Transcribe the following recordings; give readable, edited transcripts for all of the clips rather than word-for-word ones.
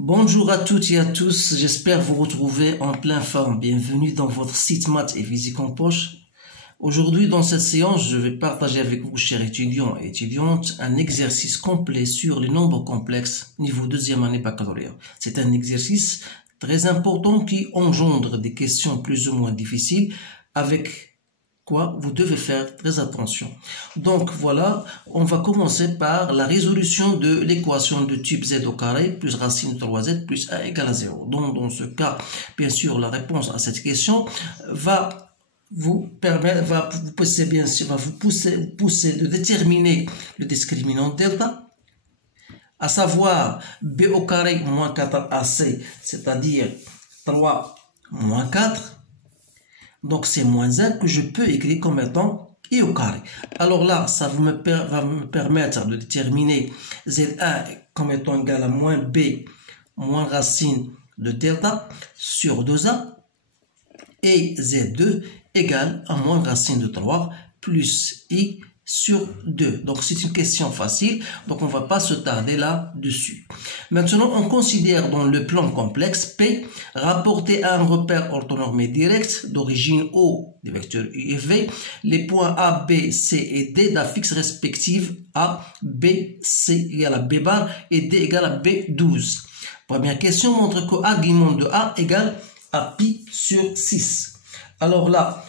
Bonjour à toutes et à tous, j'espère vous retrouver en pleine forme. Bienvenue dans votre site maths et physique en poche. Aujourd'hui, dans cette séance, je vais partager avec vous, chers étudiants et étudiantes, un exercice complet sur les nombres complexes niveau deuxième année baccalauréat. C'est un exercice très important qui engendre des questions plus ou moins difficiles avec quoi vous devez faire très attention. Donc voilà, on va commencer par la résolution de l'équation de type z au carré plus racine de 3z plus a égale à 0. Donc dans ce cas, bien sûr, la réponse à cette question va vous pousser de déterminer le discriminant delta, à savoir b au carré moins 4ac, c'est-à-dire 3 moins 4. Donc c'est moins 1 que je peux écrire comme étant i au carré. Alors là, ça va me permettre de déterminer z1 comme étant égal à moins b moins racine de delta sur 2a et z2 égale à moins racine de 3 plus i sur 2. Donc c'est une question facile, donc on ne va pas se tarder là-dessus. Maintenant, on considère dans le plan complexe P rapporté à un repère orthonormé direct d'origine O des vecteurs U et V, les points A, B, C et D d'affixes respectives A, B, C égale à B bar et D égale à B12. Première question montre que argument de A égale à pi sur 6. Alors là,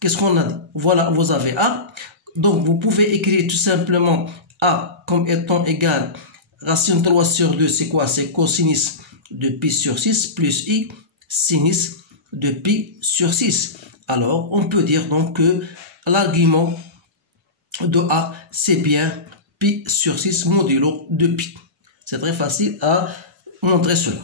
qu'est-ce qu'on a dit? Voilà, vous avez A. Donc, vous pouvez écrire tout simplement A comme étant égal racine 3 sur 2, c'est quoi? C'est cosinus de pi sur 6 plus i sinus de pi sur 6. Alors, on peut dire donc que l'argument de A, c'est bien pi sur 6 modulo de pi. C'est très facile à montrer cela.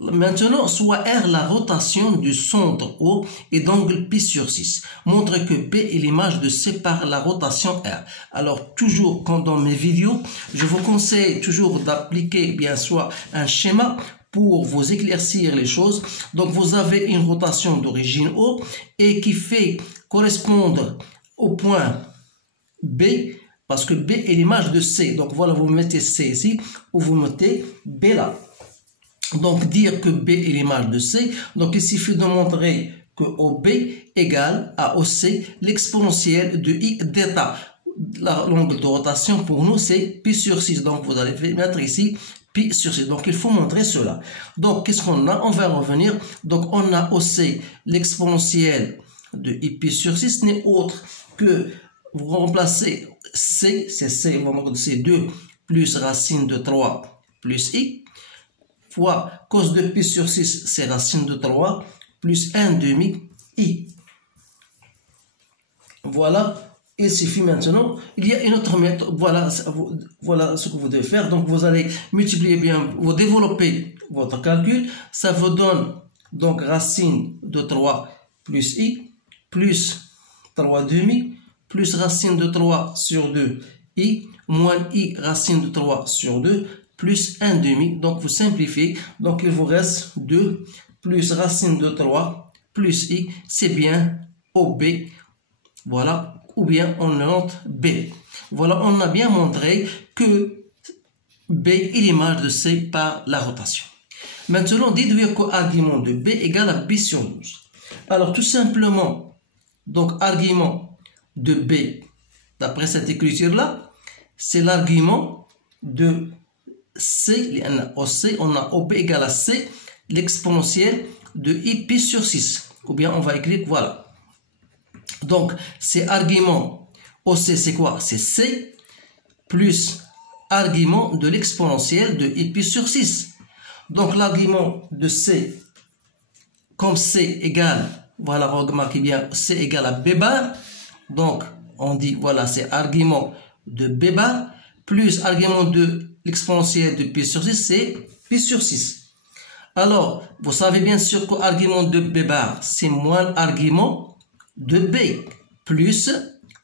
Maintenant, soit R la rotation du centre O et d'angle pi sur 6. Montre que P est l'image de C par la rotation R. Alors, toujours comme dans mes vidéos, je vous conseille toujours d'appliquer bien soit un schéma pour vous éclaircir les choses. Donc, vous avez une rotation d'origine O et qui fait correspondre au point B, parce que B est l'image de C. Donc, voilà, vous mettez C ici ou vous mettez B là. Donc, dire que B est l'image de C, donc il suffit de montrer que OB égale à OC l'exponentielle de I delta. L'angle de rotation pour nous, c'est pi sur 6. Donc, vous allez mettre ici pi sur 6. Donc, il faut montrer cela. Donc, qu'est-ce qu'on a? On va revenir. Donc, on a OC l'exponentielle de I pi sur 6 n'est autre que vous remplacez C, c'est C, c'est 2 plus racine de 3 plus I. Fois cos de pi sur 6, c'est racine de 3, plus 1 demi i. Voilà, il suffit maintenant. Il y a une autre méthode, voilà ce que vous devez faire. Donc, vous allez multiplier bien, vous développez votre calcul. Ça vous donne donc racine de 3 plus i, plus 3 demi, plus racine de 3 sur 2 i, moins i racine de 3 sur 2, plus 1 demi, donc vous simplifiez, donc il vous reste 2 plus racine de 3 plus i, c'est bien OB, voilà, ou bien on note B. Voilà, on a bien montré que B est l'image de C par la rotation. Maintenant, déduire que argument de B égale à B sur 12. Alors tout simplement, donc argument de B, d'après cette écriture-là, c'est l'argument de C, on a OB égale à C, l'exponentielle de I pi sur 6. Ou bien on va écrire, voilà. Donc, c'est argument OC, c'est quoi? C'est C plus argument de l'exponentielle de I pi sur 6. Donc, l'argument de C, comme C égale, voilà, remarquez bien, C égale à B bar. Donc, on dit, voilà, c'est argument de B bar plus argument de l'exponentielle de pi sur 6, c'est pi sur 6. Alors, vous savez bien sûr que l'argument de B bar, c'est moins argument de B, plus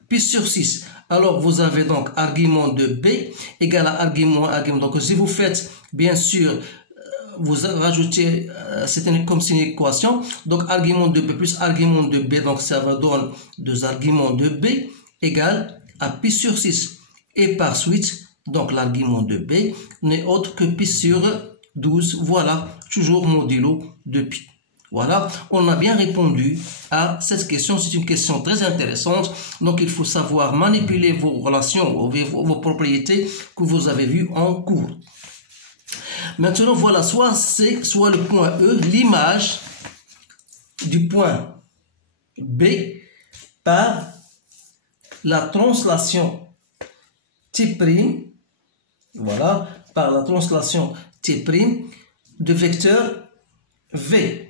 pi sur 6. Alors, vous avez donc argument de B égale à argument. Donc, si vous faites, bien sûr, vous rajoutez, comme c'est une équation, donc argument de B plus argument de B, donc ça va donner 2 arguments de B égale à pi sur 6. Et par suite, donc l'argument de B n'est autre que pi sur 12, voilà, toujours modulo de pi. Voilà, on a bien répondu à cette question. C'est une question très intéressante. Donc, il faut savoir manipuler vos relations, vos propriétés que vous avez vues en cours. Maintenant, voilà, soit C, soit le point E, l'image du point B par la translation T', voilà, par la translation T' de vecteur V.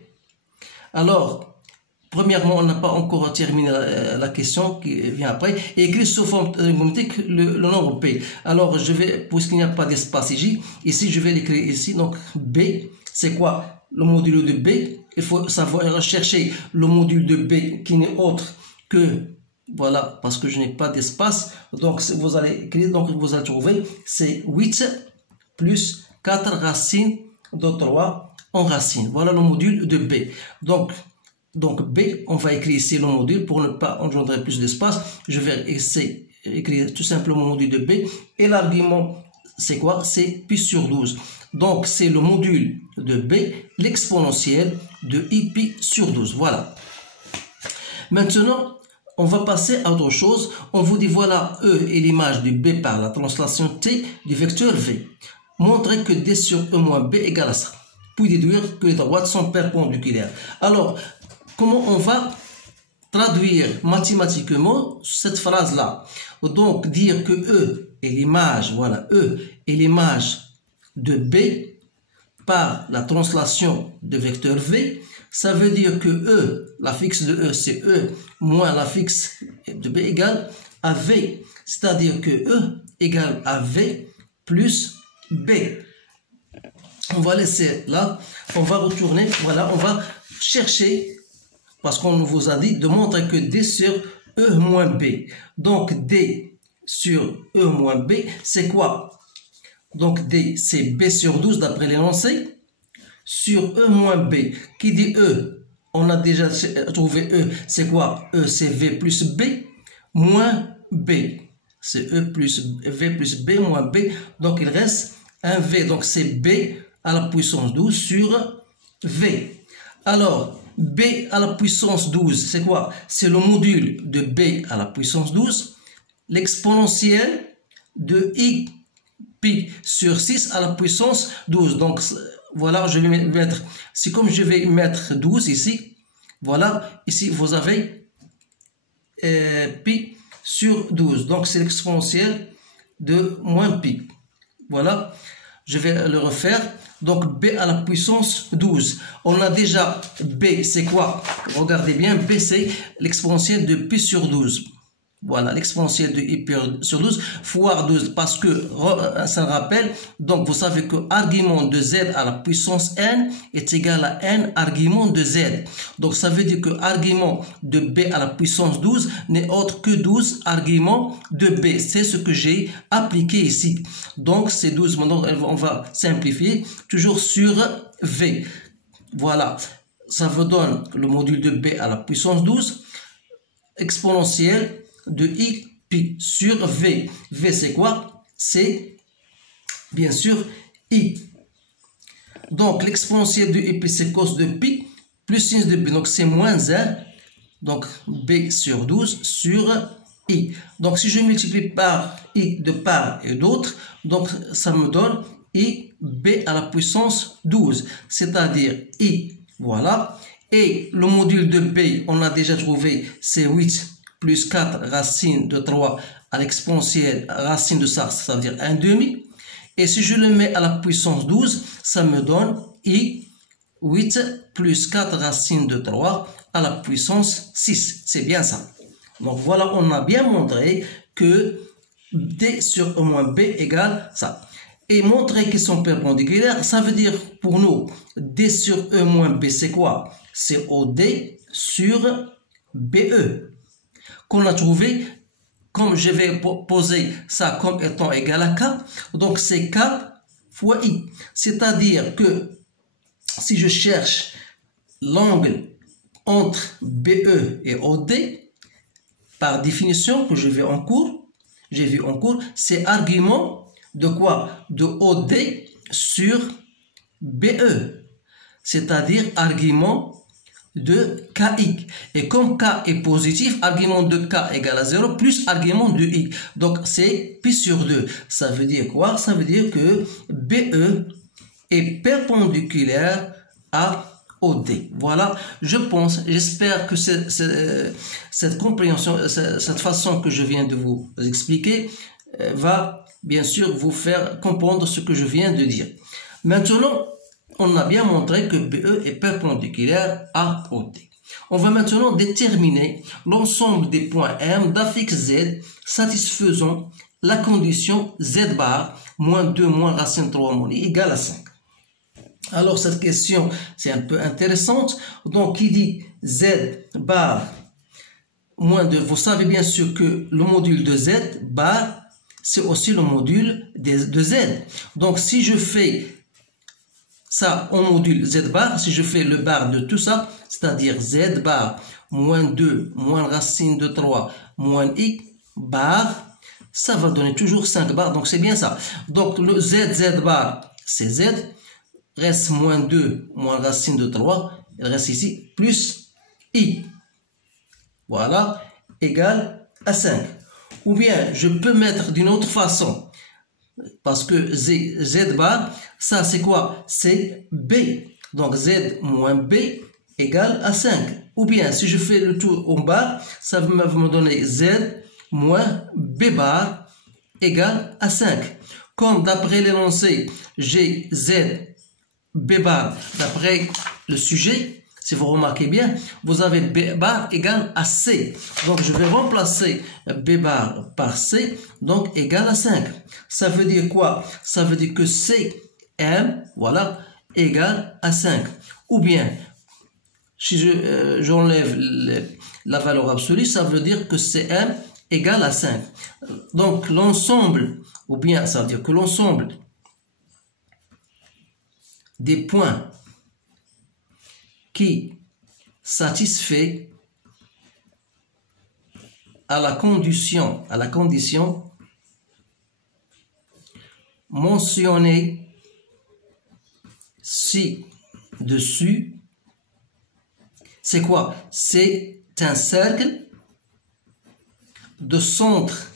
Alors, premièrement, on n'a pas encore terminé la question qui vient après. Écrit sous forme trigonométrique le nombre P. Alors, je vais, puisqu'il n'y a pas d'espace ici, je vais l'écrire ici. Donc, B, c'est quoi? Le modulo de B. Il faut savoir chercher le module de B qui n'est autre que, voilà, parce que je n'ai pas d'espace. Donc, vous allez écrire, donc vous allez trouver, c'est 8 plus 4 racines de 3 en racine. Voilà le module de B. Donc B, on va écrire ici le module pour ne pas engendrer plus d'espace. Je vais essayer d'écrire tout simplement le module de B. Et l'argument, c'est quoi? C'est pi sur 12. Donc, c'est le module de B, l'exponentielle de i pi sur 12. Voilà. Maintenant, on va passer à autre chose. On vous dit, voilà, E est l'image du B par la translation T du vecteur V. Montrez que D sur E moins B égale à ça. Puis déduire que les droites sont perpendiculaires. Alors, comment on va traduire mathématiquement cette phrase-là? Donc, dire que E est l'image, voilà, E est l'image de B par la translation de vecteur V, ça veut dire que E, la fixe de E, c'est E moins la fixe de B égale à V. C'est-à-dire que E égale à V plus B. On va laisser là, on va retourner, voilà, on va chercher, parce qu'on vous a dit de montrer que D sur E moins B. Donc D sur E moins B, c'est quoi? Donc D, c'est B sur 12 d'après l'énoncé, sur E moins B. Qui dit E? On a déjà trouvé E, c'est quoi? E, c'est V plus B moins B. C'est E plus V plus B moins B. Donc il reste un V, donc c'est B à la puissance 12 sur V. Alors, B à la puissance 12, c'est quoi? C'est le module de B à la puissance 12, l'exponentielle de I pi sur 6 à la puissance 12. Donc, voilà, je vais mettre, c'est comme je vais mettre 12 ici, voilà, ici vous avez pi sur 12. Donc, c'est l'exponentielle de moins pi. Voilà, je vais le refaire. Donc, B à la puissance 12. On a déjà B, c'est quoi? Regardez bien, B, c'est l'exponentielle de pi sur 12. Voilà, l'exponentielle de i pi sur 12 fois 12. Parce que, ça rappelle, donc vous savez que argument de z à la puissance n est égal à n argument de z. Donc, ça veut dire que argument de b à la puissance 12 n'est autre que 12 arguments de b. C'est ce que j'ai appliqué ici. Donc, c'est 12. Maintenant, on va simplifier toujours sur v. Voilà, ça vous donne le module de b à la puissance 12 exponentielle de i pi sur v. V, c'est quoi? C'est bien sûr i. Donc l'exponentielle de i pi, c'est cos de pi plus sinus de pi. Donc c'est moins 1. Donc b sur 12 sur i. Donc si je multiplie par i de part et d'autre, donc ça me donne i b à la puissance 12. C'est-à-dire i, voilà. Et le module de b, on a déjà trouvé, c'est 8 plus 4 racine de 3 à l'exponentielle racine de ça, ça veut dire 1 demi. Et si je le mets à la puissance 12, ça me donne i 8 plus 4 racine de 3 à la puissance 6. C'est bien ça. Donc voilà, on a bien montré que d sur E moins b égale ça. Et montrer qu'ils sont perpendiculaires, ça veut dire pour nous, d sur E moins b, c'est quoi? C'est OD sur BE. Qu'on a trouvé, comme je vais poser ça comme étant égal à K, donc c'est K fois I. C'est-à-dire que si je cherche l'angle entre BE et OD, par définition que j'ai vu en cours, c'est argument de quoi? De OD sur BE, c'est-à-dire argument de KI. Et comme K est positif, argument de K égale à 0 plus argument de I. Donc c'est pi sur 2. Ça veut dire quoi? Ça veut dire que BE est perpendiculaire à OD. Voilà, je pense, j'espère que cette compréhension, cette façon que je viens de vous expliquer va bien sûr vous faire comprendre ce que je viens de dire. Maintenant, on a bien montré que BE est perpendiculaire à OD. On va maintenant déterminer l'ensemble des points M d'affixe Z satisfaisant la condition Z bar moins 2 moins racine 3 moins I égale à 5. Alors cette question c'est un peu intéressante. Donc qui dit Z bar moins 2, vous savez bien sûr que le module de Z bar c'est aussi le module de Z. Donc si je fais ça en module Z bar, si je fais le bar de tout ça, c'est-à-dire Z bar moins 2 moins racine de 3 moins I bar, ça va donner toujours 5 bars, donc c'est bien ça. Donc le Z bar c'est Z, reste moins 2 moins racine de 3, il reste ici plus I. Voilà, égale à 5. Ou bien je peux mettre d'une autre façon, parce que Z bar, ça c'est quoi? C'est B. Donc Z moins B égale à 5. Ou bien si je fais le tour en bas, ça va me donner Z moins B bar égale à 5. Comme d'après l'énoncé, j'ai Z B bar d'après le sujet, si vous remarquez bien, vous avez B bar égale à C. Donc je vais remplacer B bar par C, donc égale à 5. Ça veut dire quoi? Ça veut dire que CM, voilà, égale à 5. Ou bien, si j'enlève la valeur absolue, ça veut dire que CM égale à 5. Donc l'ensemble, ou bien ça veut dire que l'ensemble des points qui satisfait à la condition mentionnée ci-dessus, c'est quoi? C'est un cercle de centre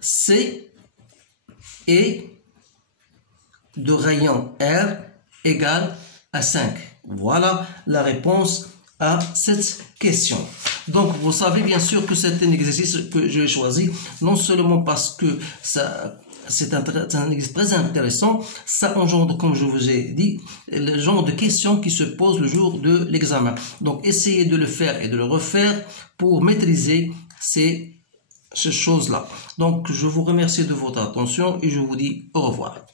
C et de rayon R égale à 5. Voilà la réponse à cette question. Donc, vous savez bien sûr que c'est un exercice que j'ai choisi, non seulement parce que c'est un exercice très intéressant, ça engendre, comme je vous ai dit, le genre de questions qui se posent le jour de l'examen. Donc, essayez de le faire et de le refaire pour maîtriser ces choses-là. Donc, je vous remercie de votre attention et je vous dis au revoir.